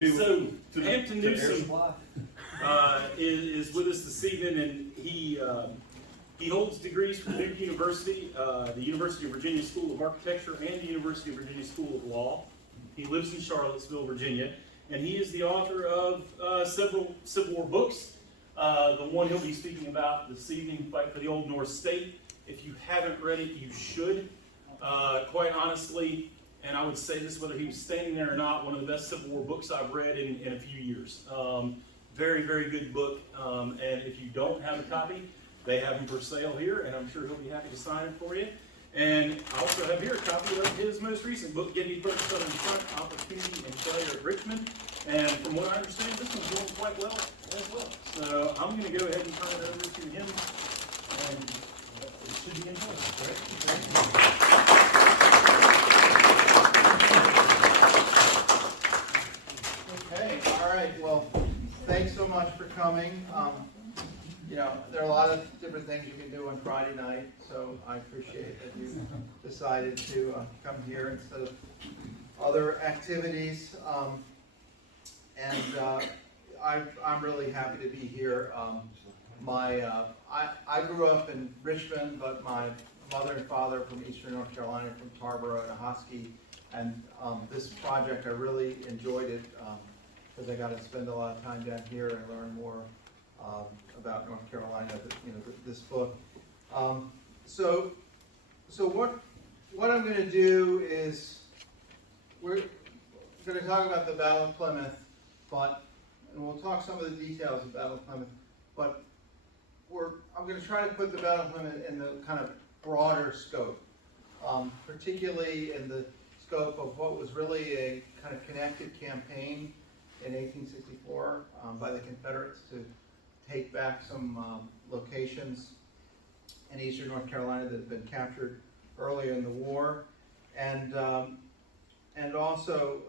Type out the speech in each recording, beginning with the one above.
So Hampton Newsome is with us this evening, and he holds degrees from Duke University, the University of Virginia School of Architecture, and the University of Virginia School of Law. He lives in Charlottesville, Virginia, and he is the author of several Civil War books. The one he'll be speaking about this evening, Fight for the Old North State. If you haven't read it, you should. Quite honestly, and I would say this whether he was standing there or not, one of the best Civil War books I've read in a few years. Very, very good book. And if you don't have a copy, they have them for sale here, and I'm sure he'll be happy to sign it for you. And I also have here a copy of his most recent book, Getting You First Southern Front, Opportunity and Failure at Richmond. And from what I understand, this one's going quite well as well. So I'm going to go ahead and turn it over to him, and it should be enjoyable. Okay, all right, well, thanks so much for coming. You know, there are a lot of different things you can do on Friday night, so I appreciate that you decided to come here instead of other activities. I'm really happy to be here. I grew up in Richmond, but my mother and father from Eastern North Carolina, from Tarboro and Ahoskie, and this project, I really enjoyed it because I got to spend a lot of time down here and learn more about North Carolina. This book. So what I'm going to do is we're going to talk about the Battle of Plymouth, and we'll talk some of the details of Battle of Plymouth. But I'm going to try to put the Battle of Plymouth in the kind of broader scope, particularly in the scope of what was really a kind of connected campaign in 1864 by the Confederates to take back some locations in eastern North Carolina that had been captured earlier in the war, and also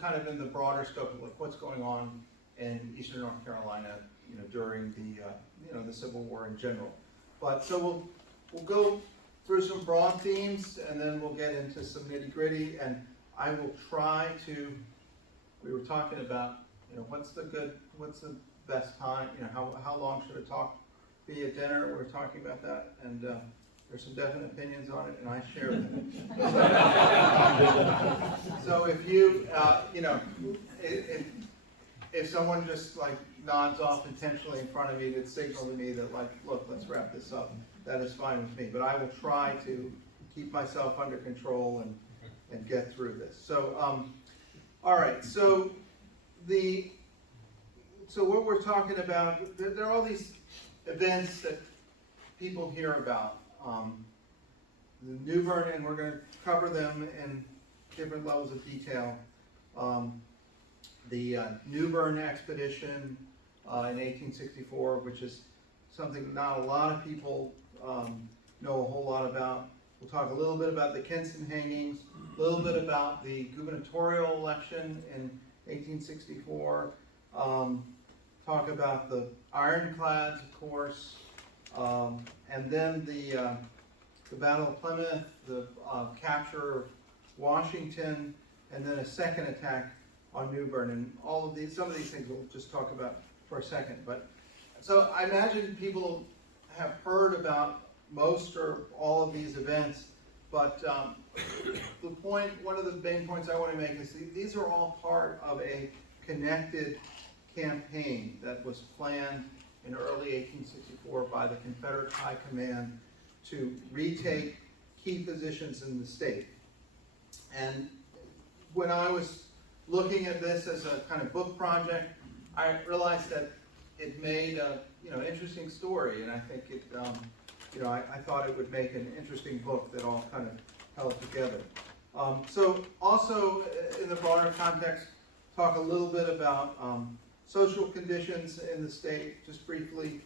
kind of in the broader scope of like what's going on in eastern North Carolina, during the Civil War in general. But so we'll go through some broad themes, and then we'll get into some nitty-gritty, and I will try to. We were talking about, what's the best time, how long should a talk be at dinner? We were talking about that, and there's some definite opinions on it, and I share them. So if you, if someone just like nods off intentionally in front of me to signal to me that like, look, let's wrap this up, that is fine with me. But I will try to keep myself under control and get through this. So, all right. So what we're talking about, there are all these events that people hear about. The New Bern, and we're going to cover them in different levels of detail. The New Bern expedition in 1864, which is something not a lot of people know a whole lot about. We'll talk a little bit about the Kinston hangings, a little bit about the gubernatorial election in 1864, talk about the ironclads, of course, and then the Battle of Plymouth, the capture of Washington, and then a second attack on New Bern. And some of these things we'll just talk about for a second. But so I imagine people have heard about most or all of these events, but one of the main points I want to make is these are all part of a connected campaign that was planned in early 1864 by the Confederate High Command to retake key positions in the state. And when I was looking at this as a kind of book project, I realized that it made a interesting story, and I think it I thought it would make an interesting book that all kind of held together. So also in the broader context, talk a little bit about social conditions in the state, just briefly.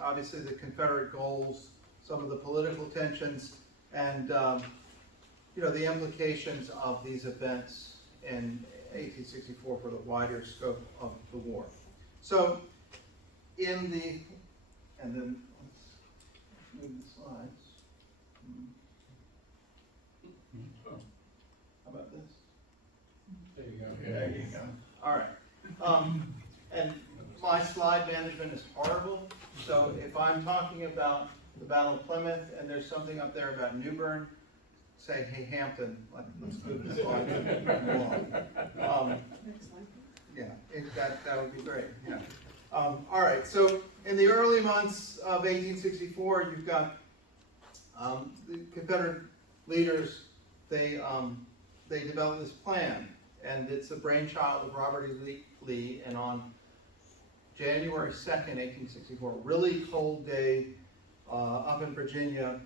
Obviously the Confederate goals, some of the political tensions, and the implications of these events in 1864 for the wider scope of the war. So and then let's move the slides. How about this? There you go. There you go. All right. And my slide management is horrible, so if I'm talking about the Battle of Plymouth and there's something up there about Newbern, say, hey, Hampton, let's move this slide along. Yeah, that would be great, yeah. All right, so in the early months of 1864, you've got the Confederate leaders, they developed this plan, and it's the brainchild of Robert E. Lee, and on January 2nd, 1864, really cold day up in Virginia,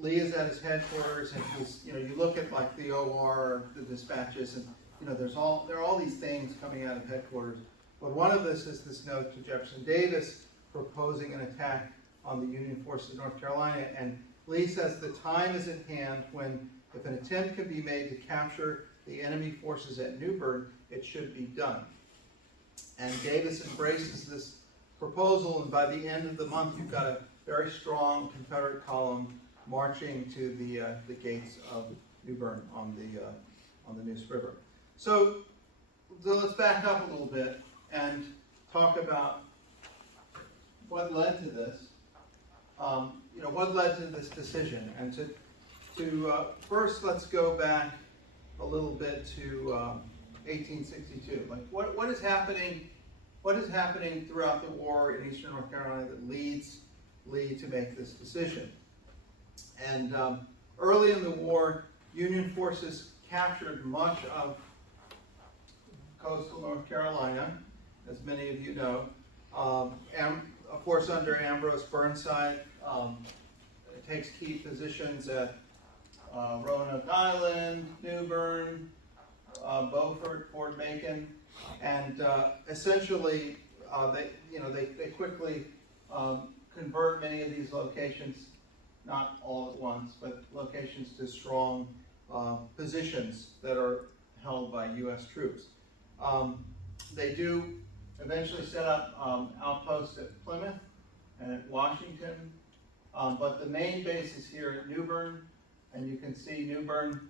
Lee is at his headquarters, and he's, you look at like the OR, the dispatches, and there are all these things coming out of headquarters. But one of this is this note to Jefferson Davis proposing an attack on the Union forces in North Carolina, and Lee says the time is at hand when, if an attempt can be made to capture the enemy forces at Newburgh, it should be done. And Davis embraces this proposal, and by the end of the month, you've got a very strong Confederate column marching to the gates of Newbern on the Neuse River. So let's back up a little bit and talk about what led to this. What led to this decision? And to first, let's go back a little bit to 1862. Like, what is happening? What is happening throughout the war in Eastern North Carolina that leads Lee to make this decision? And early in the war, Union forces captured much of coastal North Carolina, as many of you know. Of course, under Ambrose Burnside, it takes key positions at Roanoke Island, Newbern, Beaufort, Fort Macon, and essentially they quickly convert many of these locations, not all at once, but locations to strong positions that are held by U.S. troops. They do eventually set up outposts at Plymouth and at Washington, but the main base is here at Newbern, and you can see Newbern,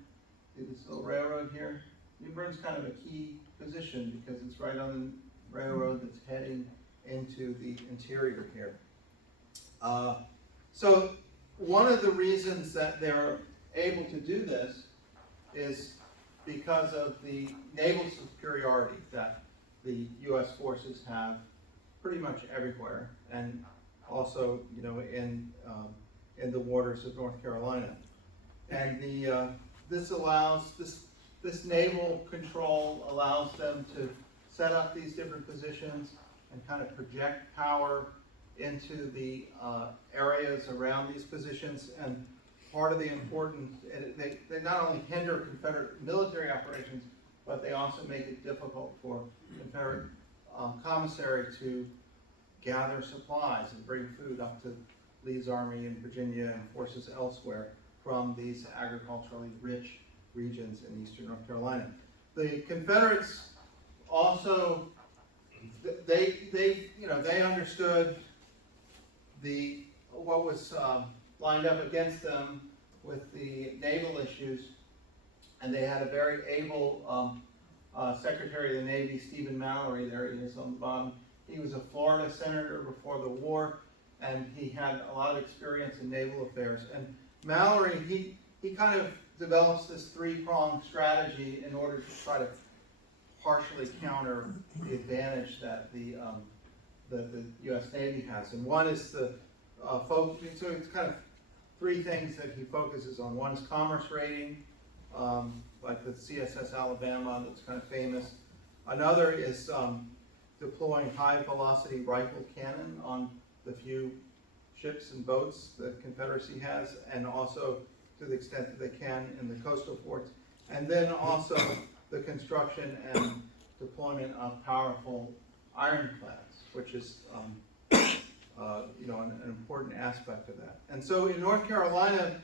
see this little railroad here? Newbern's kind of a key position because it's right on the railroad that's heading into the interior here. So one of the reasons that they're able to do this is because of the naval superiority that the U.S. forces have pretty much everywhere, and also, in the waters of North Carolina. And this naval control allows them to set up these different positions and kind of project power into the areas around these positions. And part of the importance, they not only hinder Confederate military operations, but they also make it difficult for Confederate commissary to gather supplies and bring food up to Lee's army in Virginia and forces elsewhere from these agriculturally rich regions in eastern North Carolina. The Confederates also, they understood what was lined up against them with the naval issues, and they had a very able Secretary of the Navy, Stephen Mallory. There he is on the bottom. He was a Florida senator before the war, and he had a lot of experience in naval affairs. And Mallory, he kind of develops this three-pronged strategy in order to try to partially counter the advantage that the U.S. Navy has. And one is the focus. So it's kind of three things that he focuses on. One is commerce raiding, like the CSS Alabama, that's kind of famous. Another is deploying high-velocity rifled cannon on the few ships and boats that Confederacy has, and also to the extent that they can in the coastal forts. And then also the construction and deployment of powerful ironclads, which is an important aspect of that. And so in North Carolina,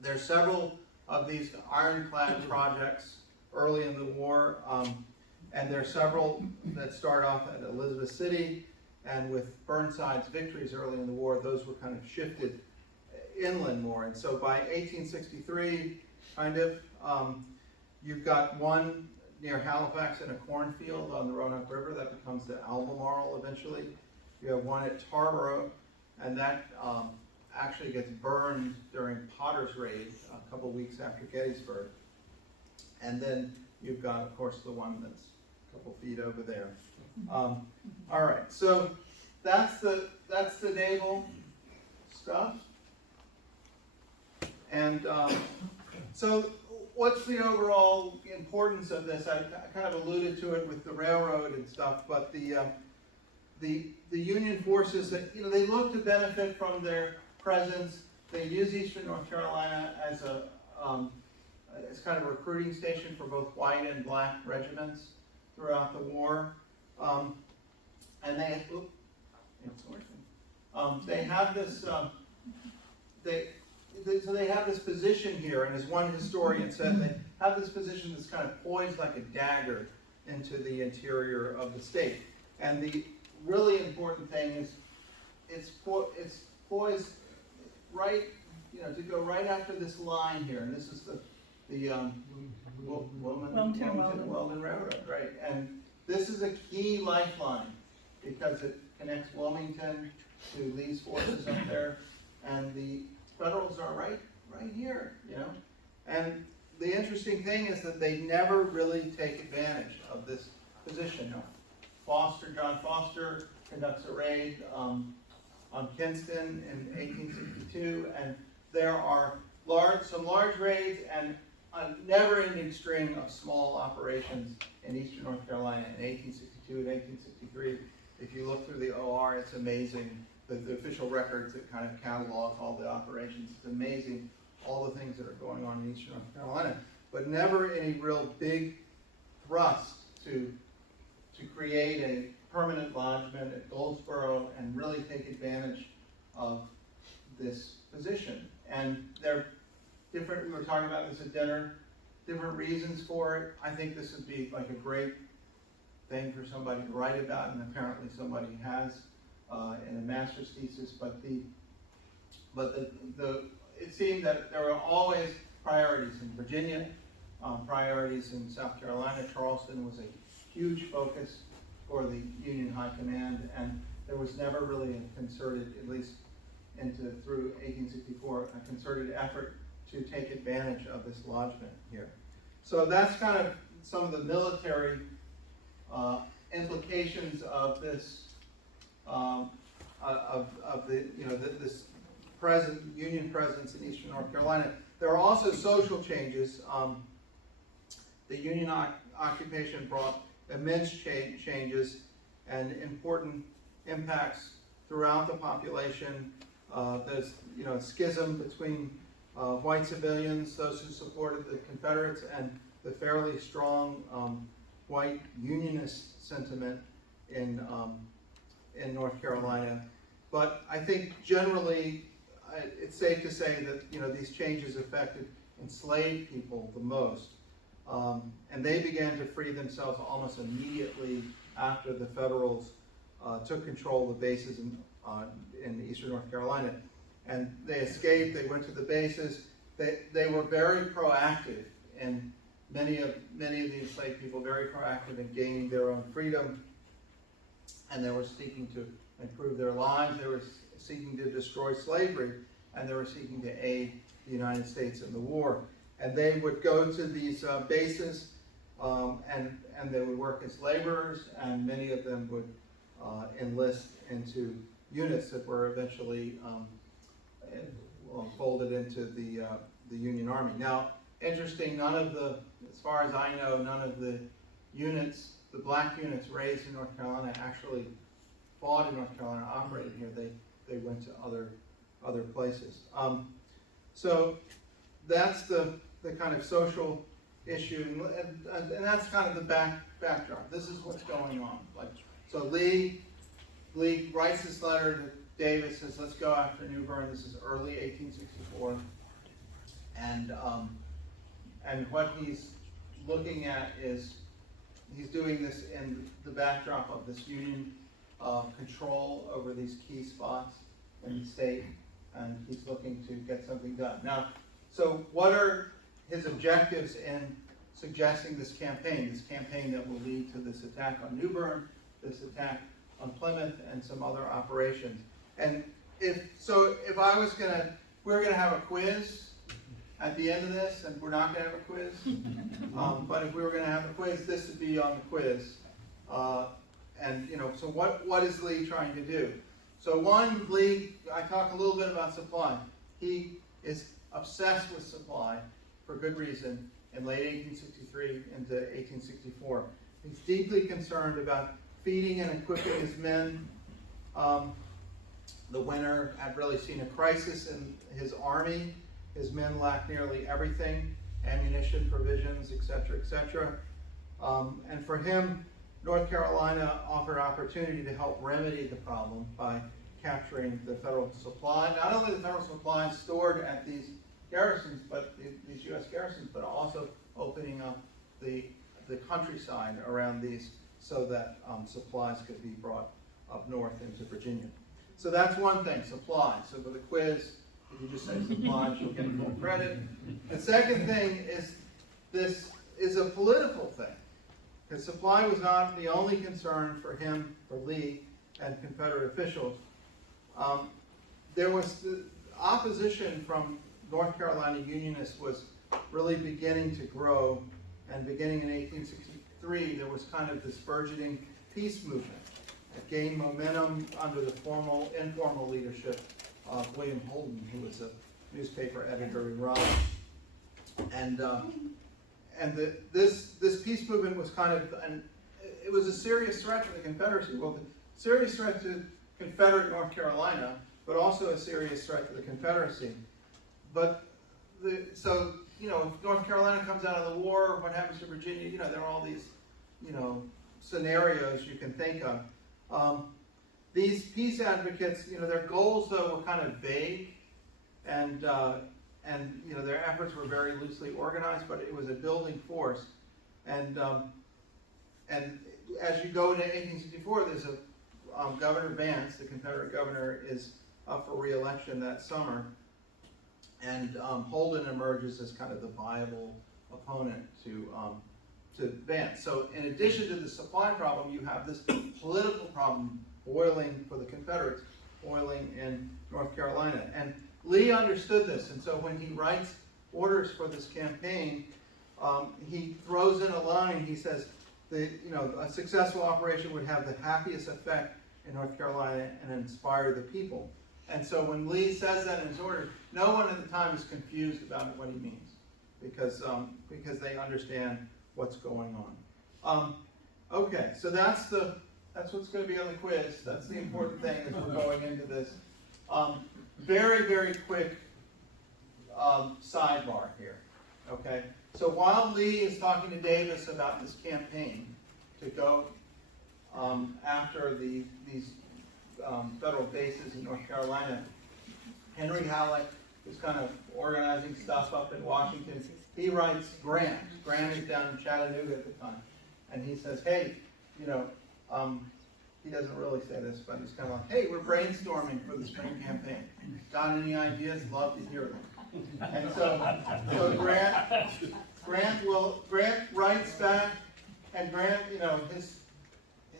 there's several of these ironclad projects early in the war, and there are several that start off at Elizabeth City, and with Burnside's victories early in the war, those were kind of shifted inland more. And so by 1863, you've got one near Halifax in a cornfield on the Roanoke River that becomes the Albemarle eventually. You have one at Tarboro, and that actually gets burned during Potter's Raid a couple weeks after Gettysburg. And then you've got, of course, the one that's a couple feet over there. All right, so that's the naval stuff. And so what's the overall importance of this? I kind of alluded to it with the railroad and stuff, but the Union forces that, they look to benefit from their presence. They use Eastern North Carolina as as kind of a recruiting station for both white and black regiments throughout the war. And they, they have this, so they have this position here, and as one historian said, they have this position that's kind of poised like a dagger into the interior of the state. And the really important thing is it's poised right, to go right after this line here, and this is the Weldon Railroad, right? And this is a key lifeline because it connects Wilmington to Lee's forces up there, and the Federals are right here, And the interesting thing is that they never really take advantage of this position. John Foster conducts a raid on Kinston in 1862, and there are some large raids and a never-ending string of small operations in Eastern North Carolina in 1862 and 1863. If you look through the OR, it's amazing. The official records that kind of catalog all the operations. It's amazing, all the things that are going on in Eastern North Carolina, but never any real big thrust to create a permanent lodgment at Goldsboro and really take advantage of this position. And they're different, we were talking about this at dinner, different reasons for it. I think this would be like a great thing for somebody to write about, and apparently somebody has in a master's thesis. But it seemed that there were always priorities in Virginia, priorities in South Carolina. Charleston was a huge focus for the Union High Command, and there was never really a concerted, at least through 1864, a concerted effort to take advantage of this lodgment here. So that's kind of some of the military implications of this, this Union presence in Eastern North Carolina. There are also social changes. The Union occupation brought immense changes and important impacts throughout the population. There's schism between white civilians, those who supported the Confederates, and the fairly strong white Unionist sentiment in North Carolina. But I think generally it's safe to say that these changes affected enslaved people the most, and they began to free themselves almost immediately after the Federals took control of the bases in Eastern North Carolina. And they escaped, they went to the bases. They were very proactive, and many of the enslaved people very proactive in gaining their own freedom, and they were seeking to improve their lives. They were seeking to destroy slavery, and they were seeking to aid the United States in the war. And they would go to these bases, and they would work as laborers, and many of them would enlist into units that were eventually folded into the Union Army. Now, interesting, as far as I know, none of the units, the black units raised in North Carolina actually fought in North Carolina, operated here. They went to other places. So that's the kind of social issue, and that's kind of the backdrop. This is what's going on. So Lee writes this letter to Davis, says, let's go after New Bern. This is early 1864. And what he's looking at is, he's doing this in the backdrop of this Union control over these key spots in the state, and he's looking to get something done. Now, so what are his objectives in suggesting this campaign that will lead to this attack on New Bern, this attack on Plymouth, and some other operations. And if I was we're gonna have a quiz at the end of this, and we're not gonna have a quiz. But if we were gonna have a quiz, this would be on the quiz. And so what is Lee trying to do? So one, Lee, I talk a little bit about supply. He is obsessed with supply for good reason in late 1863 into 1864. He's deeply concerned about feeding and equipping his men. The winter had really seen a crisis in his army. His men lacked nearly everything, ammunition, provisions, etc., etc. And for him, North Carolina offered opportunity to help remedy the problem by capturing the federal supply. Not only the federal supply stored at these garrisons, but these U.S. garrisons, but also opening up the countryside around these so that supplies could be brought up north into Virginia. So that's one thing, supply. So for the quiz, if you just say supplies, you'll get full credit. The second thing is this is a political thing. Because supply was not the only concern for him, for Lee, and Confederate officials. There was the opposition from North Carolina Unionists was really beginning to grow, and beginning in 1863, there was kind of this burgeoning peace movement that gained momentum under the informal leadership of William Holden, who was a newspaper editor in Raleigh. And this peace movement was kind of, it was a serious threat to the Confederacy. Well, the serious threat to Confederate North Carolina, but also a serious threat to the Confederacy. But if North Carolina comes out of the war, what happens to Virginia? There are all these, scenarios you can think of. These peace advocates, their goals though were kind of vague, and their efforts were very loosely organized, but it was a building force. And as you go into 1864, there's a Governor Vance, the Confederate governor, is up for re-election that summer, and Holden emerges as kind of the viable opponent to Vance. So in addition to the supply problem, you have this political problem boiling for the Confederates, boiling in North Carolina. And Lee understood this, and so when he writes orders for this campaign, he throws in a line. He says, a successful operation would have the happiest effect in North Carolina and inspire the people. And so when Lee says that in his orders, no one at the time is confused about what he means, because they understand what's going on. Okay, so that's what's going to be on the quiz. That's the important thing as we're going into this. Very, very quick sidebar here, okay? So while Lee is talking to Davis about this campaign to go after these federal bases in North Carolina, Henry Halleck is kind of organizing stuff up in Washington. He writes Grant. Grant is down in Chattanooga at the time. And he says, hey, he doesn't really say this, but he's kind of like, hey, we're brainstorming for the spring campaign. Got any ideas? Love to hear them. And so Grant writes back, and Grant,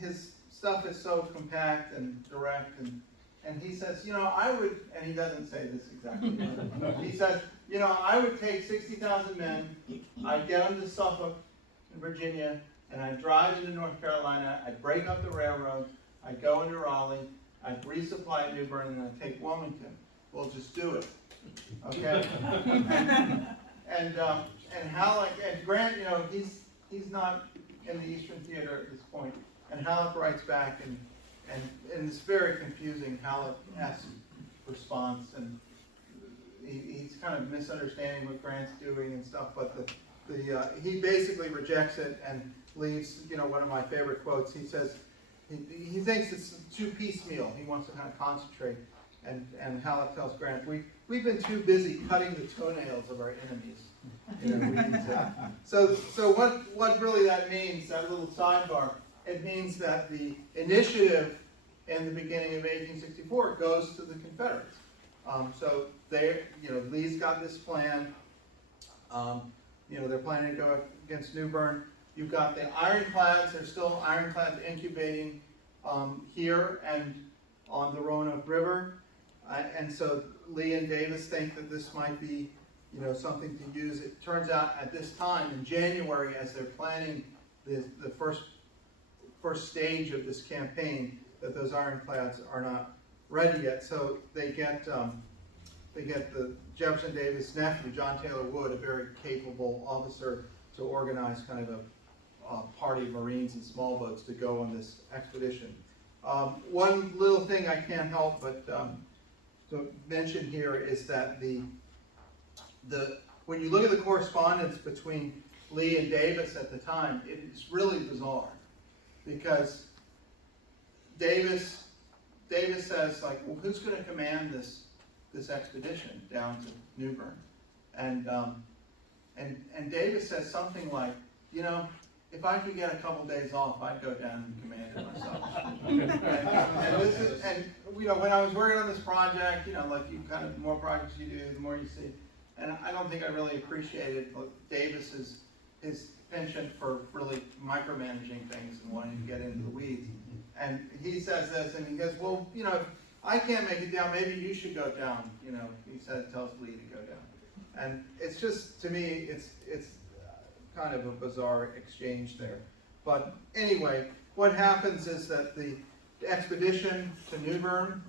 his stuff is so compact and direct, and he says, I would, and he doesn't say this exactly, he says, I would take 60,000 men, I'd get them to Suffolk in Virginia, and I'd drive into North Carolina, I'd break up the railroad, I'd go into Raleigh, I'd resupply at New Bern, and I'd take Wilmington. We'll just do it. Okay? and Halleck, and Grant, he's not in the Eastern Theater at this point. And Halleck writes back, and it's very confusing, Halleck-esque response, and he's kind of misunderstanding what Grant's doing and stuff, but he basically rejects it and leaves, one of my favorite quotes. He says, he thinks it's too piecemeal. He wants to kind of concentrate. And Halleck tells Grant, we've been too busy cutting the toenails of our enemies. So what really that means, that little sidebar, it means that the initiative in the beginning of 1864 goes to the Confederates. So Lee's got this plan. they're planning to go against New Bern. You've got the ironclads, there's still ironclads incubating here and on the Roanoke River. And so Lee and Davis think that this might be, something to use. It turns out at this time in January, as they're planning the first stage of this campaign, that those ironclads are not ready yet. So they get the Jefferson Davis nephew, John Taylor Wood, a very capable officer, to organize kind of a party of Marines and small boats to go on this expedition. One little thing I can't help but to mention here is that when you look at the correspondence between Lee and Davis at the time, it's really bizarre, because Davis says, like, well, who's going to command this expedition down to New Bern? And Davis says something like, if I could get a couple days off, I'd go down and command it myself. When I was working on this project, like the more projects you do, the more you see. And I don't think I really appreciated Davis's his penchant for really micromanaging things and wanting to get into the weeds. And he says this, and he goes, well, if I can't make it down, maybe you should go down. He tells Lee to go down. And it's just, to me, it's kind of a bizarre exchange there. But anyway, what happens is that the expedition to New Bern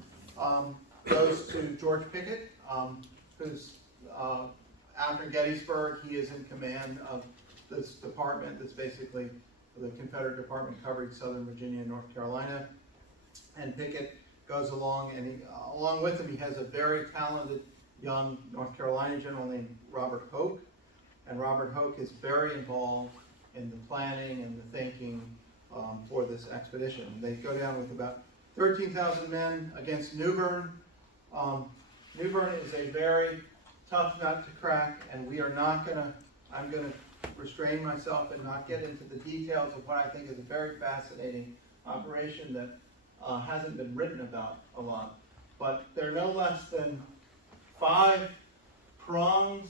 goes to George Pickett, who's after Gettysburg, he is in command of this department that's basically the Confederate department covering Southern Virginia and North Carolina. And Pickett goes along, and along with him, he has a very talented young North Carolina general named Robert Hoke. And Robert Hoke is very involved in the planning and the thinking for this expedition. They go down with about 13,000 men against New Bern. New Bern is a very tough nut to crack, and I'm going to restrain myself and not get into the details of what I think is a very fascinating operation that hasn't been written about a lot. But there are no less than 5 prongs,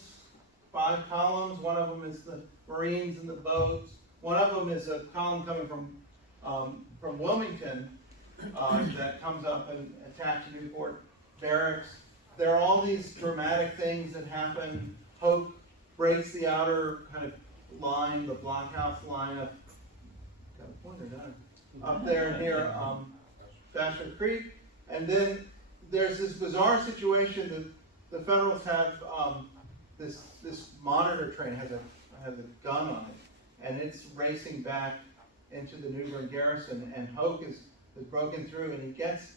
5 columns. One of them is the Marines and the boats. One of them is a column coming from Wilmington that comes up and attacks Newport Barracks. There are all these dramatic things that happen. Hope breaks the outer kind of line, the blockhouse line up there near Bachelor Creek. And then there's this bizarre situation that the Federals have this monitor train has a gun on it, and it's racing back into the New Bern garrison, and Hoke is broken through, and he gets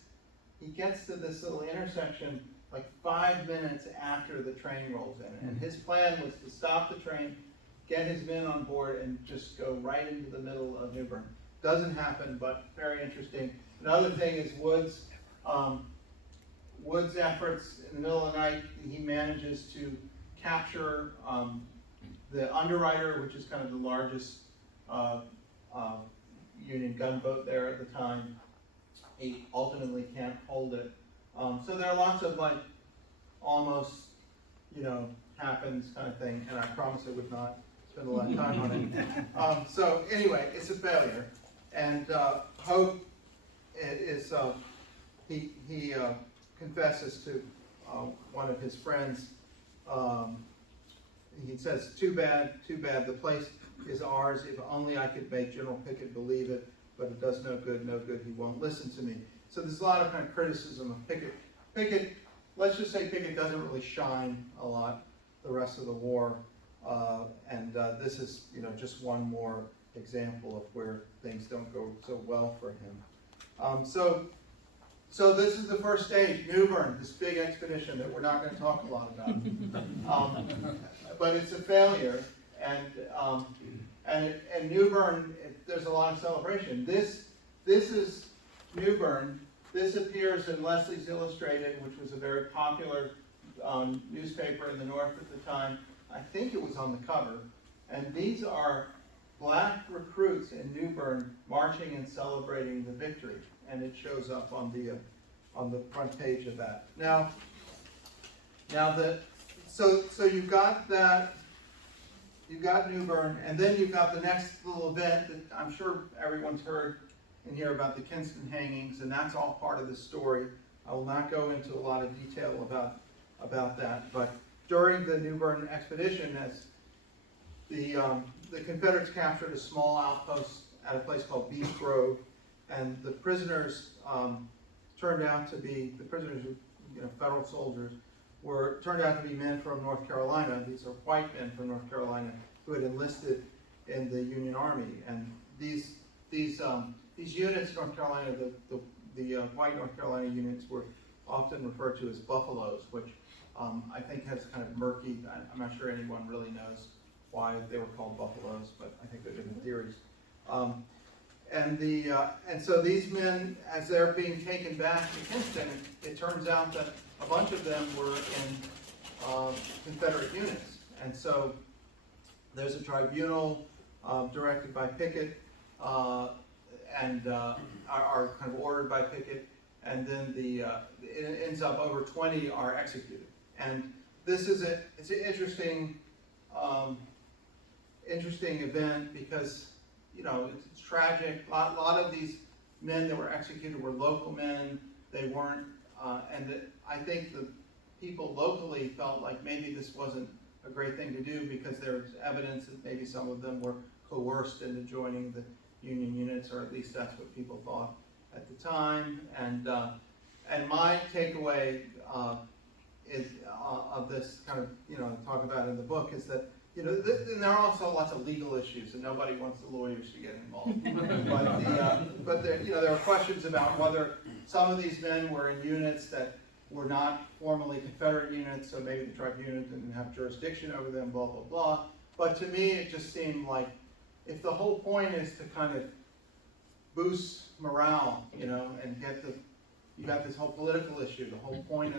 to this little intersection like 5 minutes after the train rolls in. And his plan was to stop the train, get his men on board, and just go right into the middle of New Bern. Doesn't happen, but very interesting. Another thing is Wood's efforts in the middle of the night. He manages to capture the Underwriter, which is kind of the largest Union gunboat there at the time. He ultimately can't hold it. So there are lots of almost, happens kind of thing, and I promise I would not spend a lot of time on it. So anyway, it's a failure, and Hope is he confesses to one of his friends. He says, too bad, the place is ours. If only I could make General Pickett believe it, but it does no good, he won't listen to me. So there's a lot of kind of criticism of Pickett. Pickett, let's just say Pickett doesn't really shine a lot the rest of the war, and this is just one more example of where things don't go so well for him. So this is the first stage, New Bern, this big expedition that we're not going to talk a lot about, but it's a failure, and New Bern, there's a lot of celebration. This is New Bern. This appears in Leslie's Illustrated, which was a very popular newspaper in the North at the time. I think it was on the cover. And these are black recruits in New Bern marching and celebrating the victory. And it shows up on the front page of that. So you've got that you've got New Bern, and then you've got the next little event that I'm sure everyone's heard and hear about, the Kinston hangings, and that's all part of the story. I will not go into a lot of detail about that, but during the New Bern expedition, as the Confederates captured a small outpost at a place called Beech Grove, and the prisoners turned out to be, federal soldiers, turned out to be men from North Carolina. These are white men from North Carolina who had enlisted in the Union Army, and these units, North Carolina, the white North Carolina units were often referred to as buffaloes, which I think has kind of murky. I'm not sure anyone really knows why they were called buffaloes, but I think there are different theories. And so these men, as they're being taken back to Kinston, it turns out that a bunch of them were in Confederate units. And so there's a tribunal directed by Pickett and are kind of ordered by Pickett, and then it ends up over 20 are executed. And this is it's an interesting event because, it's tragic. A lot of these men that were executed were local men. They weren't, I think the people locally felt like maybe this wasn't a great thing to do because there's evidence that maybe some of them were coerced into joining the Union units, or at least that's what people thought at the time. And my takeaway of this kind of, talk about in the book is that, and there are also lots of legal issues, and nobody wants the lawyers to get involved. But there are questions about whether some of these men were in units that were not formally Confederate units, so maybe the tribunal didn't have jurisdiction over them, blah, blah, blah. But to me, it just seemed like if the whole point is to kind of boost morale, and you got this whole political issue, the whole point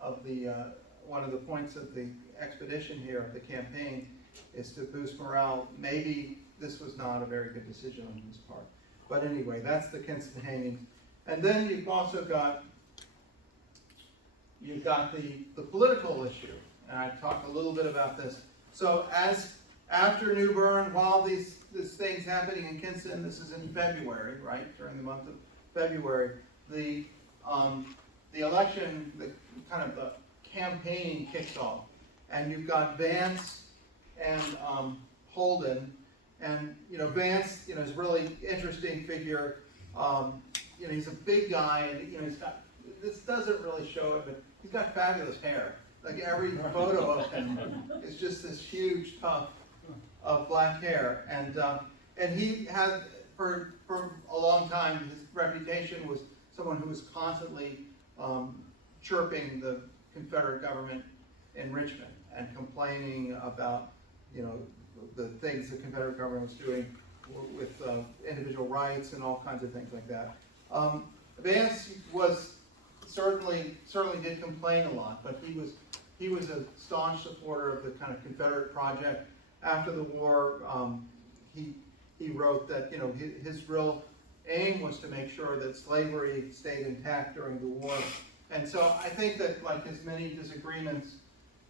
of the one of the points of the expedition here, of the campaign, is to boost morale. Maybe this was not a very good decision on his part. But anyway, that's the Kinston hangings. And then you've also got the political issue, and I talked a little bit about this. So after New Bern, while this thing's happening in Kinston, this is in February, right, during the month of February, the election, the campaign kicks off, and you've got Vance and Holden, and Vance, is a really interesting figure. He's a big guy, and he's got, this doesn't really show it, but he's got fabulous hair. Like every photo of him is just this huge tuft of black hair, and he had for a long time, his reputation was someone who was constantly chirping the Confederate government in Richmond and complaining about, the things the Confederate government was doing with individual rights and all kinds of things like that. Vance was certainly did complain a lot, but he was a staunch supporter of the kind of Confederate project. After the war, he wrote that his real aim was to make sure that slavery stayed intact during the war. And so I think that like his many disagreements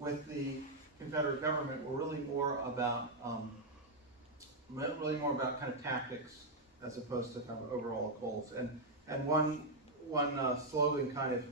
with the Confederate government were really more about kind of tactics as opposed to kind of overall goals. And one slogan kind of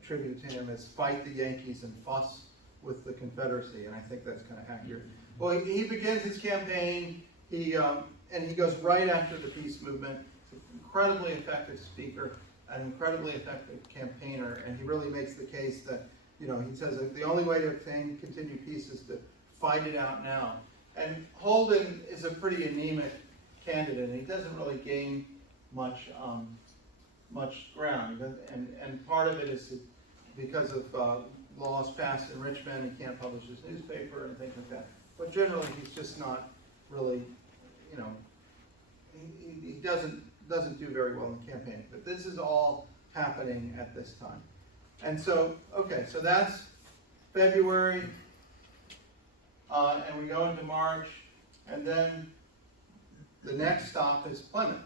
attributed to him is "Fight the Yankees and fuss with the Confederacy," and I think that's kind of accurate. Well, he begins his campaign. And he goes right after the peace movement. He's an incredibly effective speaker, an incredibly effective campaigner, and he really makes the case that, he says that the only way to obtain continued peace is to fight it out now. And Holden is a pretty anemic candidate, and he doesn't really gain much ground. And part of it is because of laws passed in Richmond, he can't publish his newspaper and things like that. But generally, he's just not really, he doesn't do very well in the campaign. But this is all happening at this time. And so, okay, so that's February, and we go into March, and then the next stop is Plymouth.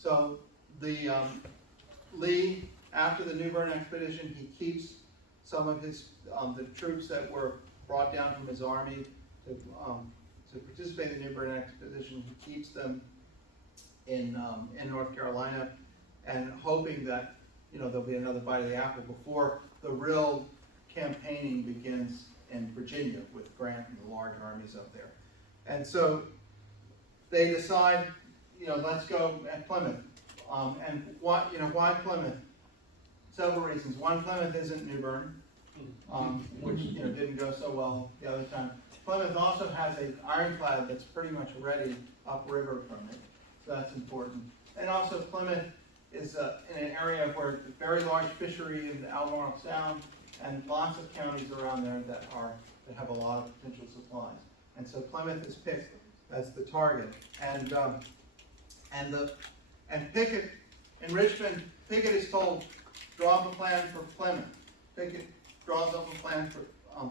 So the Lee, after the New Bern expedition, he keeps some of his the troops that were brought down from his army to participate in the New Bern expedition. He keeps them in North Carolina, and hoping that, you know, there'll be another bite of the apple before the real campaigning begins in Virginia with Grant and the large armies up there. And so they decide, you know, let's go at Plymouth. And why, you know, why Plymouth? Several reasons. One, Plymouth isn't New Bern, which, you know, didn't go so well the other time. Plymouth also has an ironclad that's pretty much ready upriver from it, so that's important. And also Plymouth is in an area where very large fishery in the Albemarle Sound, and lots of counties around there that have a lot of potential supplies. And so Plymouth is picked as the target. And Pickett in Richmond, Pickett is told, draw up a plan for Plymouth. Pickett draws up a plan for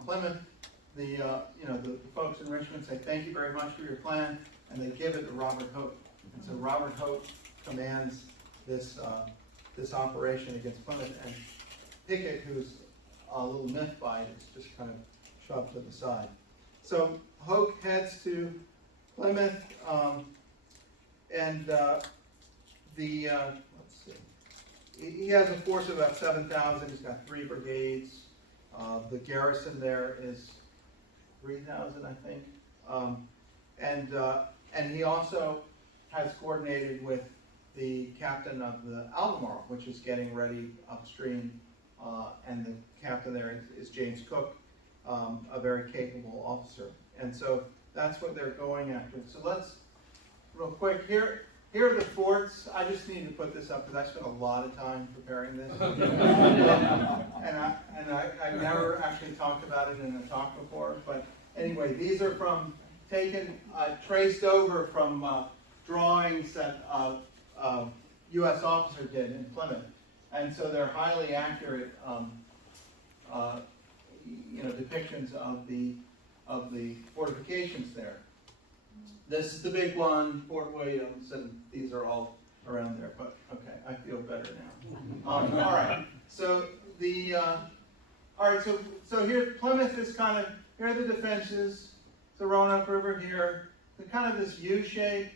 Plymouth. The folks in Richmond say, thank you very much for your plan, and they give it to Robert Hope. And so Robert Hope commands this operation against Plymouth, and Pickett, who's a little miffed by it, is just kind of shoved to the side. So Hoke heads to Plymouth, let's see, he has a force of about 7,000. He's got 3 brigades. The garrison there is 3,000, I think. And he also has coordinated with the captain of the Albemarle, which is getting ready upstream, and the captain there is James Cook, a very capable officer. And so that's what they're going after. So let's, real quick, here are the forts. I just need to put this up because I spent a lot of time preparing this. and I've never actually talked about it in a talk before. But anyway, these are traced over from drawings that U.S. officer did in Plymouth. And so they're highly accurate depictions of the fortifications there. This is the big one, Fort Williams, and these are all around there. But okay, I feel better now. All right. So so here Plymouth is kind of, here are the defenses. The Roanoke River here, the kind of this U shape.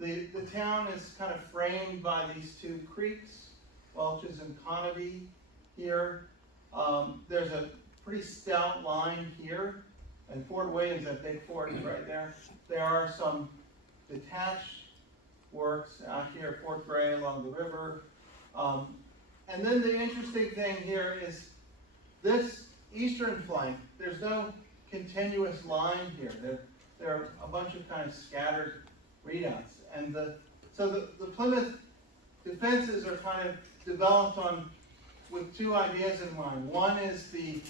The town is kind of framed by these 2 creeks, Welch's and Conaby here. There's a pretty stout line here, and Fort Williams, that big fort is right there. There are some detached works out here at Fort Gray along the river. And then the interesting thing here is this eastern flank, there's no continuous line here. There are a bunch of kind of scattered readouts. And so the Plymouth defenses are kind of developed with 2 ideas in mind. One is the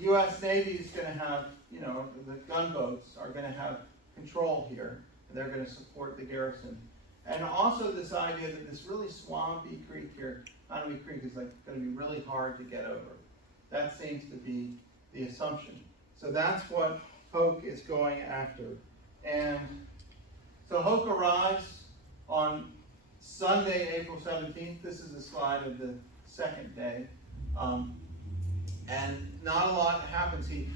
U.S. Navy is going to have, the gunboats are going to have control here, and they're going to support the garrison. And also this idea that this really swampy creek here, Conaby Creek, is going to be really hard to get over. That seems to be the assumption. So that's what Hoke is going after. And so Hoke arrives on Sunday, April 17th. This is a slide of the second day. And not a lot happens. He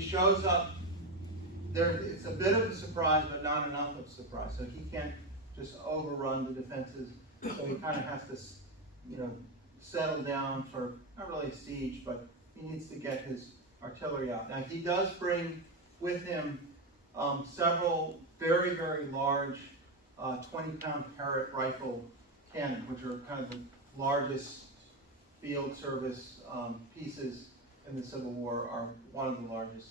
shows up there. It's a bit of a surprise, but not enough of a surprise. So he can't just overrun the defenses. So he kind of has to, settle down for, not really a siege, but he needs to get his artillery out. Now he does bring with him several very, very large 20-pound Parrott rifle cannon, which are kind of the largest field service pieces in the Civil War, are one of the largest.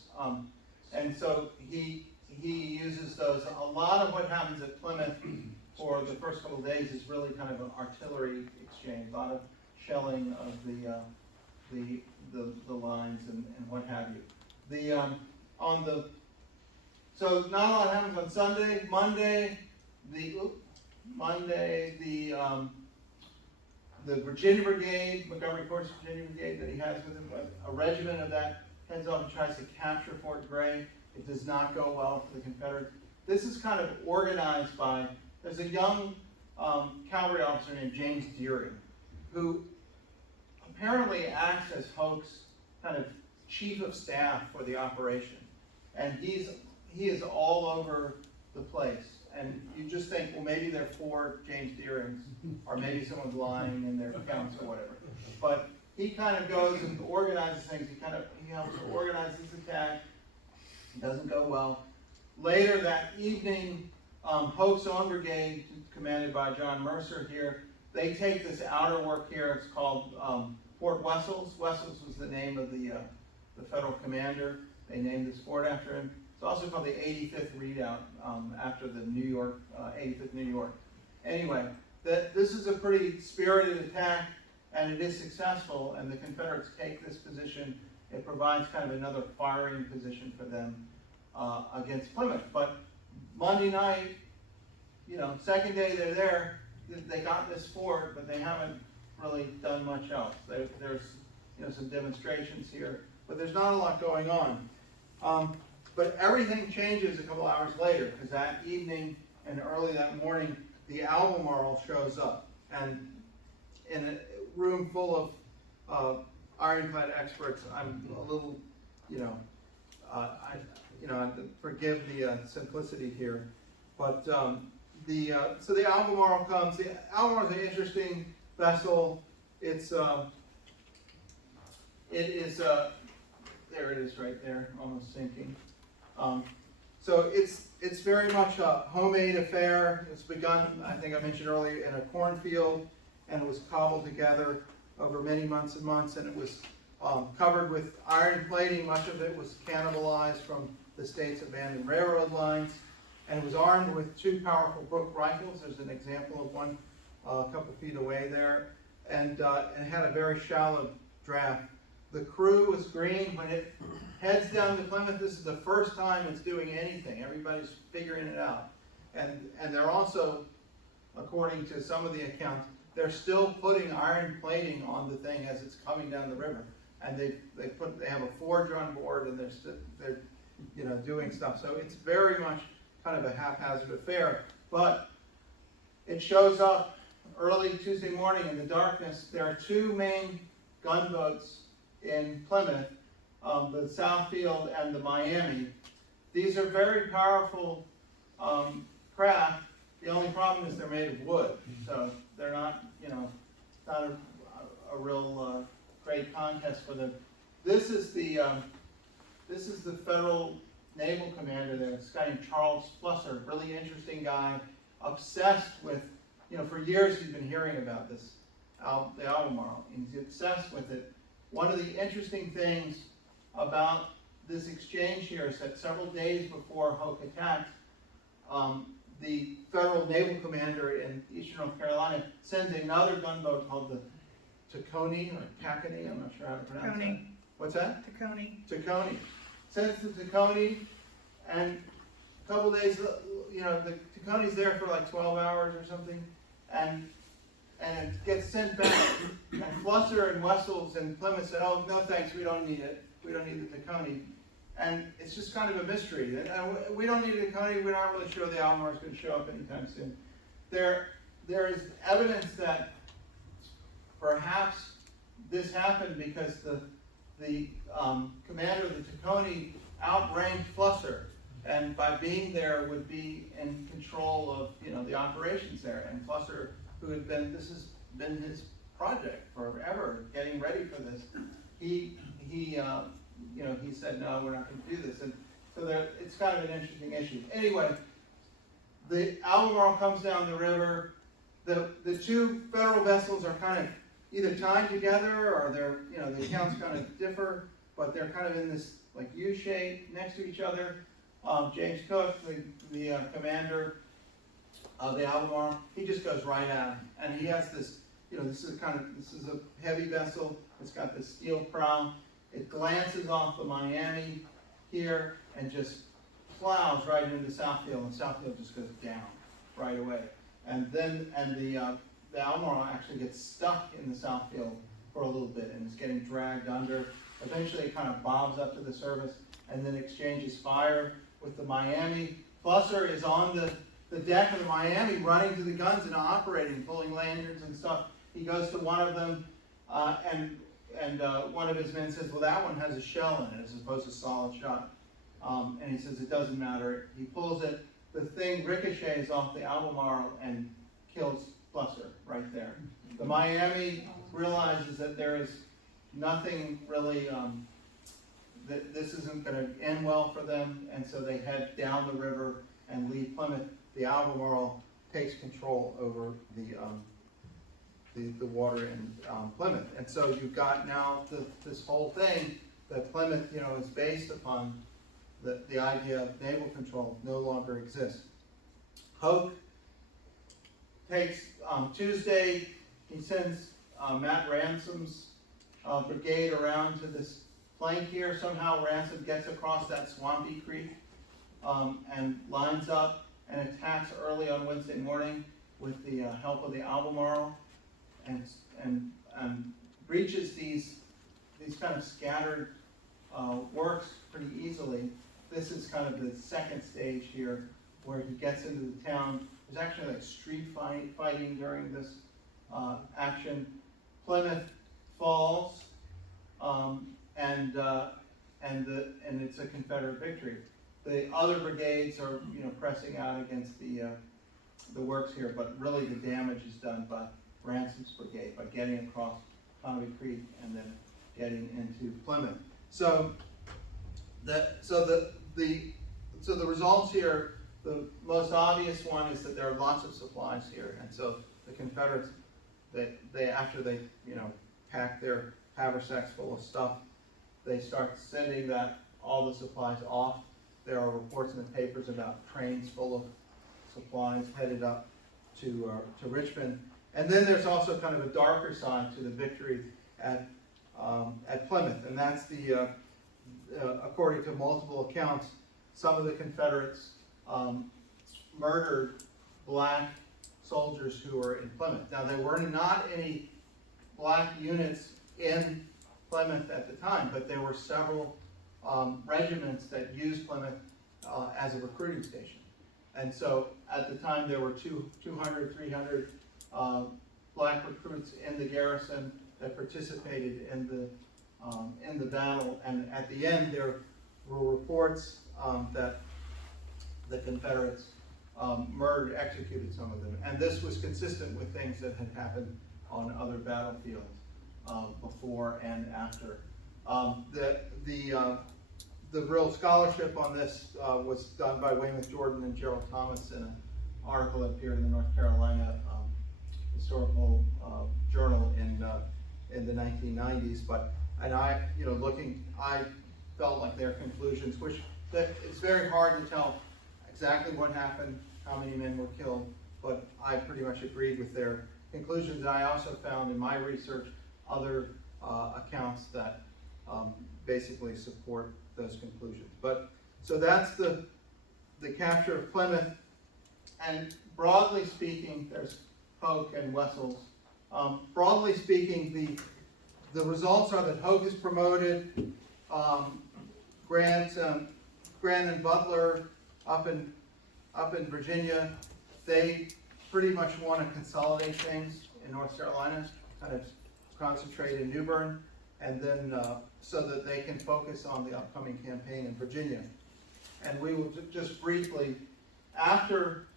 And so he uses those. A lot of what happens at Plymouth for the first couple of days is really kind of an artillery exchange, a lot of shelling of the lines and what have you. So not a lot happens on Sunday. Monday, the Virginia Brigade, Montgomery Court's Virginia Brigade that he has with him, a regiment of that heads off and tries to capture Fort Gray. It does not go well for the Confederates. This is kind of organized by, there's a young cavalry officer named James Deering, who apparently acts as Hoke's kind of chief of staff for the operation. and he is all over the place. And you just think, well, maybe they're 4 James Deerings, or maybe someone's lying in their accounts or whatever. But he kind of goes and organizes things. He helps to organize this attack. It doesn't go well. Later that evening, Hoke's own brigade, commanded by John Mercer here, they take this outer work here. It's called Fort Wessels. Wessels was the name of the federal commander. They named this fort after him. It's also called the 85th Redoubt, after the 85th New York. Anyway, this is a pretty spirited attack, and it is successful, and the Confederates take this position. It provides kind of another firing position for them against Plymouth. But Monday night, second day they're there, they got this fort, but they haven't really done much else. There's some demonstrations here, but there's not a lot going on. But everything changes a couple hours later, because that evening and early that morning, the Albemarle shows up, and in a room full of ironclad experts, I'm a little, forgive the simplicity here, but so the Albemarle comes. The Albemarle is an interesting vessel. It is there it is right there, almost sinking. So it's very much a homemade affair. It's begun, I think I mentioned earlier, in a cornfield, and it was cobbled together over many months and months, and it was covered with iron plating. Much of it was cannibalized from the state's abandoned railroad lines, and it was armed with 2 powerful Brooke rifles. There's an example of one a couple feet away there, and it had a very shallow draft. The crew was green. When it heads down to Plymouth, this is the first time it's doing anything. Everybody's figuring it out. And they're also, according to some of the accounts, they're still putting iron plating on the thing as it's coming down the river. And they have a forge on board, and they're doing stuff. So it's very much kind of a haphazard affair. But it shows up early Tuesday morning in the darkness. There are 2 main gunboats in Plymouth, the Southfield and the Miami. These are very powerful craft. The only problem is they're made of wood, so they're not, not a real great contest for them. This is the Federal Naval Commander there. This guy named Charles Flusser, really interesting guy, obsessed with, for years he's been hearing about this, the Albemarle, and he's obsessed with it. One of the interesting things about this exchange here is that several days before Hoke attacked, the Federal Naval Commander in eastern North Carolina sends another gunboat called the Tacony, or Tacony, I'm not sure how to pronounce that. What's that? Tacony. Tacony. Sends the Tacony, and a couple days, the Tacony's there for like 12 hours or something, and it gets sent back, and Flusser and Wessels and Plymouth said, oh, no thanks, we don't need it. We don't need the Tacony. And it's just kind of a mystery. We don't need the Tacony, we're not really sure the Albemarle is going to show up anytime soon. There is evidence that perhaps this happened because the commander of the Tacony outranked Flusser, and by being there would be in control of the operations there. And Flusser, this has been his project forever, getting ready for this. He said, no, we're not going to do this. And so it's kind of an interesting issue. Anyway, the Albemarle comes down the river. The 2 federal vessels are kind of either tied together, or the accounts kind of differ, but they're kind of in this like U shape next to each other. James Cook, the commander of the Albemarle, he just goes right at him, and he has this. This is a heavy vessel. It's got this steel prow. It glances off the Miami here and just plows right into Southfield, and Southfield just goes down right away. And the Albemarle actually gets stuck in the Southfield for a little bit, and it's getting dragged under. Eventually, it kind of bobs up to the surface, and then exchanges fire with the Miami. Flusser is on the deck of the Miami, running to the guns and operating, pulling lanyards and stuff. He goes to one of them, and one of his men says, well, that one has a shell in it as opposed to solid shot. and he says it doesn't matter. He pulls it, the thing ricochets off the Albemarle and kills Flusser right there. The Miami realizes that there is nothing really, that this isn't going to end well for them, and so they head down the river and leave Plymouth. The Albemarle takes control over the water in Plymouth, and so you've got now this whole thing that Plymouth, is based upon the idea of naval control no longer exists. Hoke takes Tuesday. He sends Matt Ransom's brigade around to this flank here. Somehow Ransom gets across that swampy creek and lines up and attacks early on Wednesday morning with the help of the Albemarle, and breaches these kind of scattered works pretty easily. This is kind of the second stage here, where he gets into the town. There's actually like street fighting during this action. Plymouth falls, and it's a Confederate victory. The other brigades are pressing out against the works here, but really the damage is done by Ransom's brigade by getting across Conway Creek and then getting into Plymouth. So the results here, the most obvious one is that there are lots of supplies here, and so the Confederates, they after they pack their haversacks full of stuff, they start sending all the supplies off. There are reports in the papers about trains full of supplies headed up to Richmond. And then there's also kind of a darker side to the victory at Plymouth, and that's according to multiple accounts, some of the Confederates murdered black soldiers who were in Plymouth. Now, there were not any black units in Plymouth at the time, but there were several regiments that used Plymouth as a recruiting station. And so at the time there were 200, 300 black recruits in the garrison that participated in the battle. And at the end there were reports that the Confederates executed some of them. And this was consistent with things that had happened on other battlefields before and after. The real scholarship on this was done by Weymouth Jordan and Gerald Thomas in an article that appeared in the North Carolina Historical Journal in the 1990s. I felt like their conclusions, it's very hard to tell exactly what happened, how many men were killed, but I pretty much agreed with their conclusions. And I also found in my research other accounts that basically support those conclusions. So that's the capture of Plymouth. And broadly speaking, there's Hoke and Wessels. Broadly speaking, the results are that Hoke is promoted. Grant and Butler up in Virginia, they pretty much want to consolidate things in North Carolina, kind of concentrate in New Bern, and then so that they can focus on the upcoming campaign in Virginia. And we will just briefly, after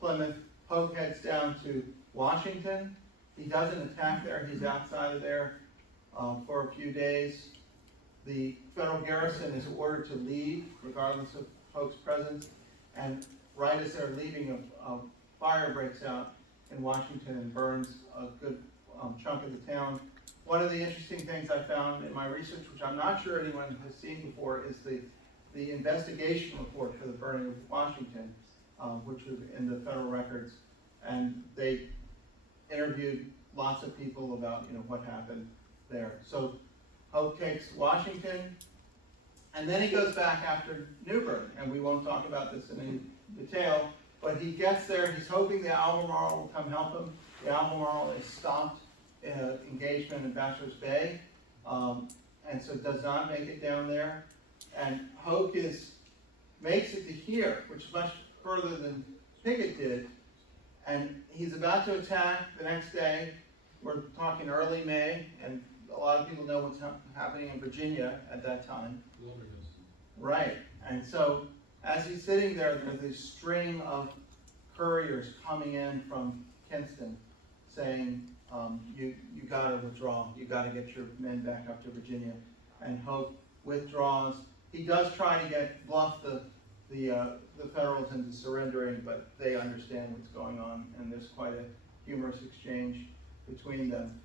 Plymouth, Hoke heads down to Washington. He doesn't attack there, he's outside of there for a few days. The federal garrison is ordered to leave, regardless of Hoke's presence, and right as they're leaving, a fire breaks out in Washington and burns a good chunk of the town. One of the interesting things I found in my research, which I'm not sure anyone has seen before, is the investigation report for the burning of Washington, which was in the federal records, and they interviewed lots of people about what happened there. So Hoke takes Washington, and then he goes back after New Bern, and we won't talk about this in any detail, but he gets there. He's hoping the Albemarle will come help him. The Albemarle is stopped in an engagement in Bachelor's Bay, and so does not make it down there. And Hoke makes it to here, which is much further than Pickett did, and he's about to attack the next day. We're talking early May, and a lot of people know what's happening in Virginia at that time. Right. And so, as he's sitting there, there's this string of couriers coming in from Kinston saying, you gotta withdraw, you gotta get your men back up to Virginia. And Hope withdraws. He does try to bluff the Federals into surrendering, but they understand what's going on, and there's quite a humorous exchange between them.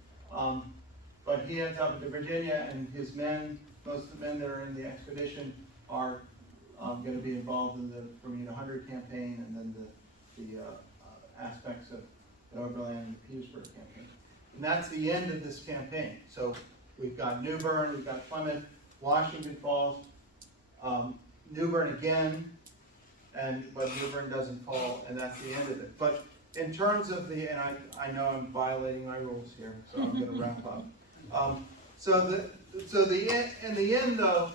But he ends up in Virginia, and his men, most of the men that are in the expedition, are going to be involved in the Bermuda 100 campaign, and then the aspects of the Overland and the Petersburg campaign. And that's the end of this campaign. So we've got New Bern, we've got Plymouth, Washington Falls, New Bern again, but New Bern doesn't fall, and that's the end of it. But in terms of and I know I'm violating my rules here, so I'm going to wrap up. In the end, though,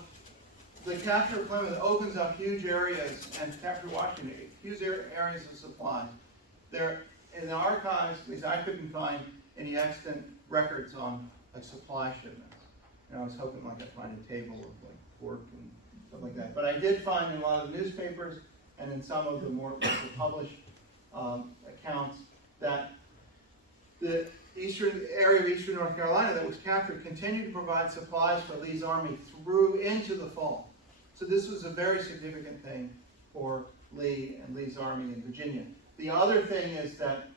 the capture of Plymouth opens up huge areas, and capture Washington, huge areas of supply. There, in the archives, at least I couldn't find any extant records on like supply shipments. And I was hoping like I'd find a table of like pork and stuff like that. But I did find in a lot of the newspapers and in some of the more published accounts that the eastern area of eastern North Carolina that was captured continued to provide supplies for Lee's army through into the fall. So this was a very significant thing for Lee and Lee's army in Virginia. The other thing is that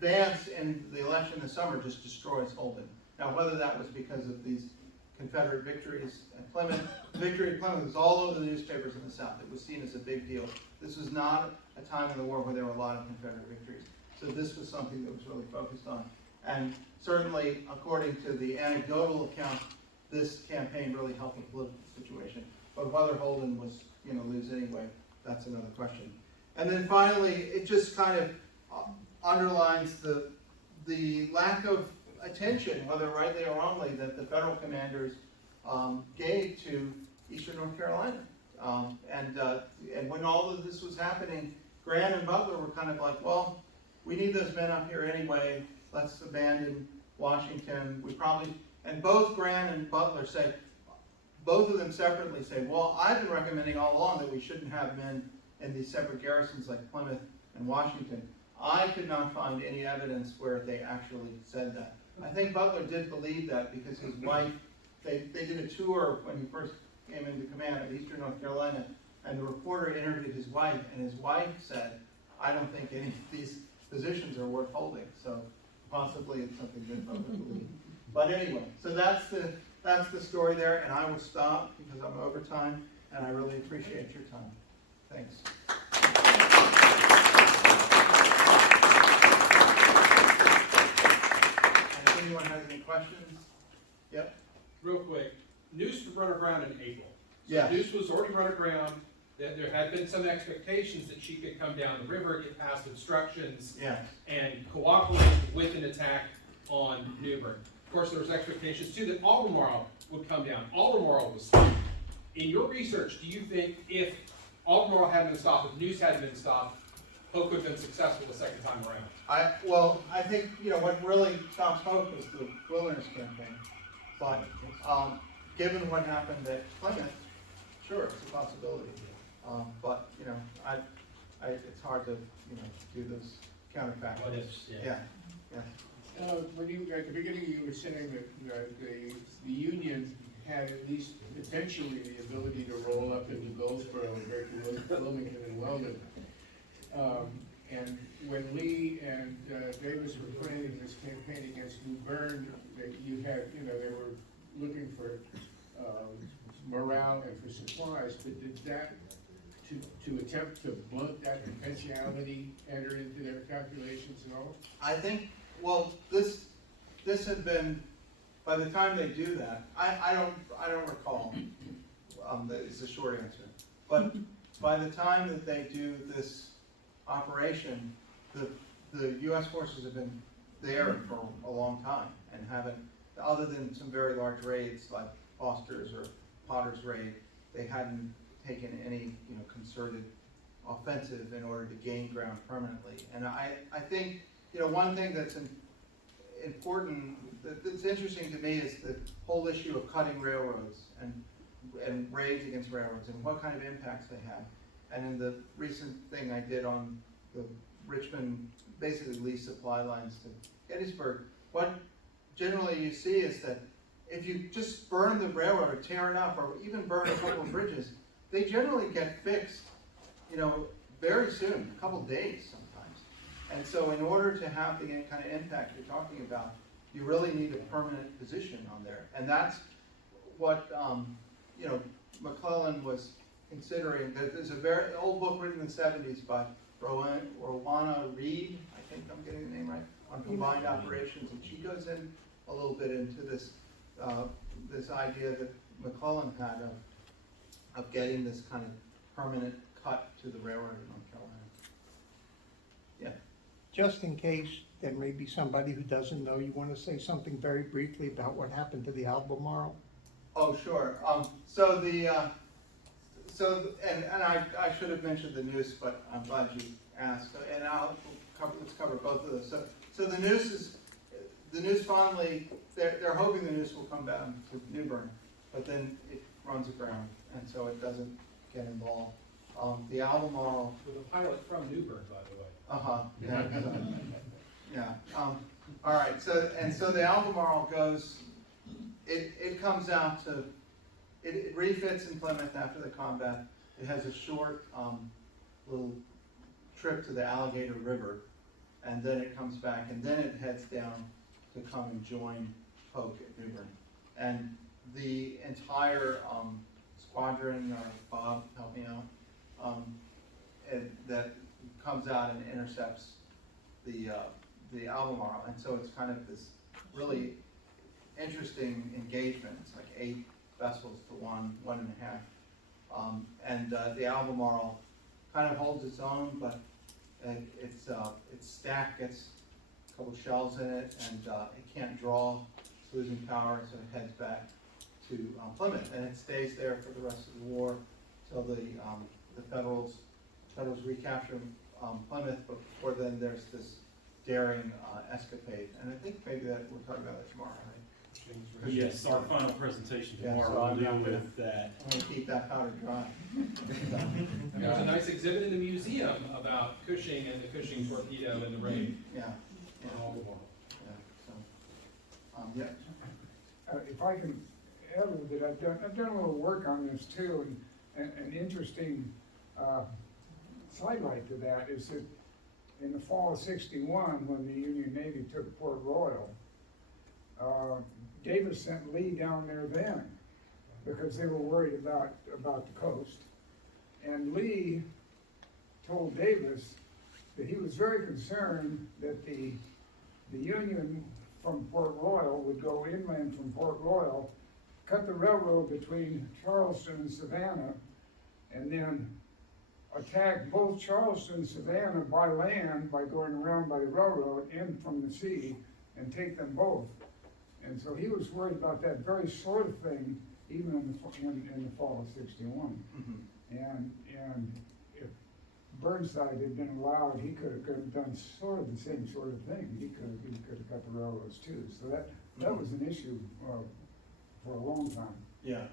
Vance in the election this summer just destroys Holden. Now, whether that was because of these Confederate victories at Plymouth, the victory at Plymouth was all over the newspapers in the South. It was seen as a big deal. This was not a time in the war where there were a lot of Confederate victories. So this was something that was really focused on. And certainly, according to the anecdotal account, this campaign really helped the political situation. But whether Holden was going to lose anyway, that's another question. And then finally, it just kind of underlines the lack of attention, whether rightly or wrongly, that the federal commanders gave to eastern North Carolina. And when all of this was happening, Grant and Butler were kind of like, well, we need those men up here anyway. Let's abandon Washington. And both Grant and Butler say, both of them separately say, well, I've been recommending all along that we shouldn't have men in these separate garrisons like Plymouth and Washington. I could not find any evidence where they actually said that. I think Butler did believe that because his wife, they did a tour when he first came into command of eastern North Carolina, and the reporter interviewed his wife, and his wife said, I don't think any of these positions are worth holding. So possibly it's something that Butler believed. But anyway, so that's the story there, and I will stop because I'm over time, and I really appreciate your time. Thanks. And if anyone has any questions? Yep. Real quick, Neuse run aground in April. So Yeah. Neuse was already run aground. That there had been some expectations that she could come down the river, get past obstructions, Yeah. and cooperate with an attack on New Bern. Of course, there was expectations too that Albemarle would come down. Albemarle was stopped. In your research, do you think if Albemarle hadn't been stopped, if Neuse hadn't been stopped, Hope would have been successful the second time around? I think, what really stops Hope is the Wilderness Campaign. But given what happened at Plymouth, sure, it's a possibility. But it's hard to do those counterfactuals. What ifs, Yeah. When you, at the beginning, you were saying that the Union had at least potentially the ability to roll up into Goldsboro and break to Wilmington and Weldon. And when Lee and Davis were planning this campaign against New Bern, you had, they were looking for morale and for supplies, but did that, to attempt to blunt that potentiality, enter into their calculations at all? I think, this had been, by the time they do that, I don't recall, is the short answer. But by the time that they do this operation, the U.S. forces have been there for a long time and haven't, other than some very large raids like Foster's or Potter's raid, they hadn't taken any concerted offensive in order to gain ground permanently. And I think one thing that's important, that's interesting to me, is the whole issue of cutting railroads. And and raids against railroads and what kind of impacts they have. And in the recent thing I did on the Richmond, basically leased supply lines to Gettysburg, what generally you see is that if you just burn the railroad or tear it up or even burn a couple of bridges, they generally get fixed, you know, very soon, a couple of days sometimes. And so in order to have the kind of impact you're talking about, you really need a permanent position on there. And that's what, you know, McClellan was considering. There's a very old book written in the 70s by Rowena Reed, I think I'm getting the name right, on combined operations, and she goes in a little bit into this this idea that McClellan had of getting this kind of permanent cut to the railroad in North Carolina. Yeah. Just in case there may be somebody who doesn't know, you want to say something very briefly about what happened to the Albemarle? Oh, sure. And I should have mentioned the Neuse, but I'm glad you asked. And let's cover both of those. So the Neuse finally, they're hoping the Neuse will come down to Newbern, but then it runs aground, and so it doesn't get involved. The Albemarle. With a pilot from Newburgh, by the way. Yeah. All right. So the Albemarle goes. It comes out to. It refits in Plymouth after the combat. It has a short little trip to the Alligator River, and then it comes back, and then it heads down to come and join Polk at Newbern. And the entire squadron, or Bob, help me out, that comes out and intercepts the Albemarle. And so it's kind of this really interesting engagement. It's like 8 vessels to 1.5. And the Albemarle kind of holds its own, but its stack gets a couple shells in it, and it can't draw. It's losing power, so it heads back to Plymouth, and it stays there for the rest of the war till the Federals recapture Plymouth. But before then, there's this daring escapade, and I think maybe that we'll talk about it tomorrow, right? Yes, our final presentation Yeah, tomorrow so will I'm deal not gonna- with that. I'm gonna keep that powder dry. There's a nice exhibit in the museum about Cushing and the Cushing torpedo and the raid Yeah, on Albemarle. yeah. If I can add a little bit, I've done a little work on this too, and an interesting sidelight to that is that in the fall of '61, when the Union Navy took Port Royal, Davis sent Lee down there then because they were worried about the coast. And Lee told Davis that he was very concerned that the Union from Port Royal would go inland from Port Royal, cut the railroad between Charleston and Savannah, and then attack both Charleston and Savannah by land by going around by the railroad and from the sea and take them both. And so he was worried about that very sort of thing, even in the fall of '61. Mm-hmm. And if Burnside had been allowed, he could have done sort of the same sort of thing. He could have cut the railroads too. So that was an issue for a long time. Yeah,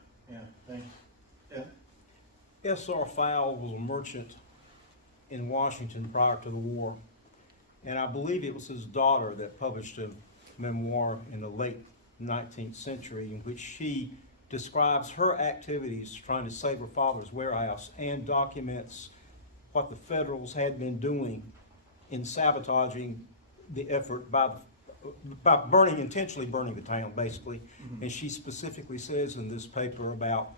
thanks. Yeah. S.R. Fowle was a merchant in Washington prior to the war, and I believe it was his daughter that published a memoir in the late 19th century in which she describes her activities trying to save her father's warehouse and documents what the Federals had been doing in sabotaging the effort by intentionally burning the town, basically. Mm-hmm. And she specifically says in this paper about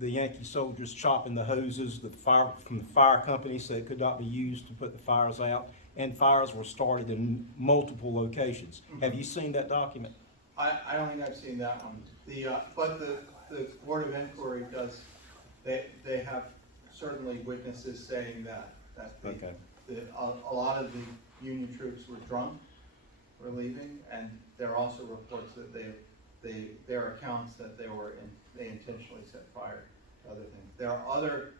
the Yankee soldiers chopping the hoses from the fire company so it could not be used to put the fires out, and fires were started in multiple locations. Mm-hmm. Have you seen that document? I don't think I've seen that one. But the Board of Inquiry does, they have certainly witnesses saying that Okay. a lot of the Union troops were drunk, were leaving, and there are also reports that there are accounts that they intentionally set fire to other things. There are other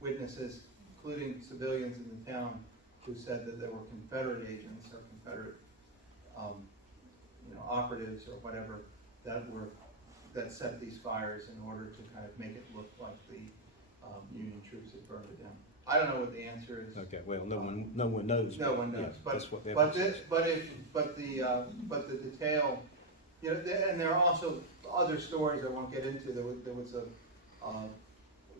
witnesses, including civilians in the town, who said that there were Confederate agents or Confederate operatives or whatever that were that set these fires in order to kind of make it look like the Union troops had burned it down. I don't know what the answer is. Okay, well, no one knows. No one knows, Yeah, but, that's what the but evidence this, but the detail, you know, and there are also other stories I won't get into. There was a,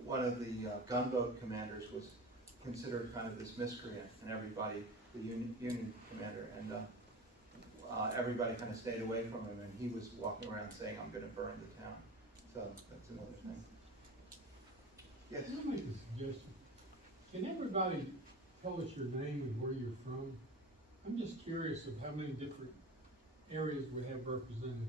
one of the gunboat commanders was considered kind of this miscreant, and everybody, the Union commander, and everybody kind of stayed away from him, and he was walking around saying, "I'm gonna burn the town." So that's another thing. Yes? Can I make a suggestion? Can everybody tell us your name and where you're from? I'm just curious of how many different areas we have represented.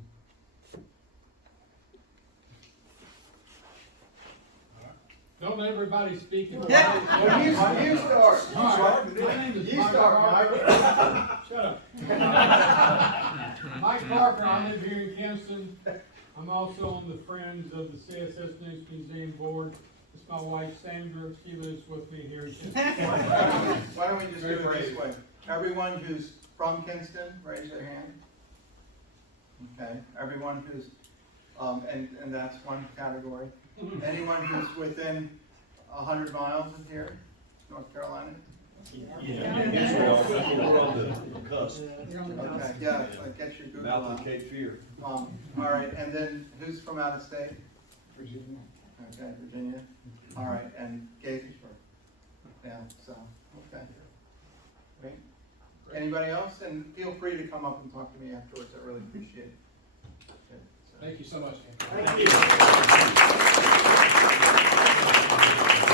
Don't everybody speak in Well, you start. All right, my name is You Mike start, Parker. Shut up. Mike Parker, I live here in Kinston. I'm also on the Friends of the CSS Neuse Museum Board. It's my wife Sandra, she lives with me here in Kinston. Why don't we just do it this way? Everyone who's from Kinston, raise their hand. Okay, everyone who's, and that's one category. Anyone who's within 100 miles of here, North Carolina? We're on the cusp. Okay, yeah, like get your Google Mouth out. of Cape Fear. All right, and then who's from out of state? Virginia. Okay, Virginia. All right, and Gaithersburg. Yeah, so, okay. Great. Anybody else? And feel free to come up and talk to me afterwards. I really appreciate it. Okay, so. Thank you so much. Thank you.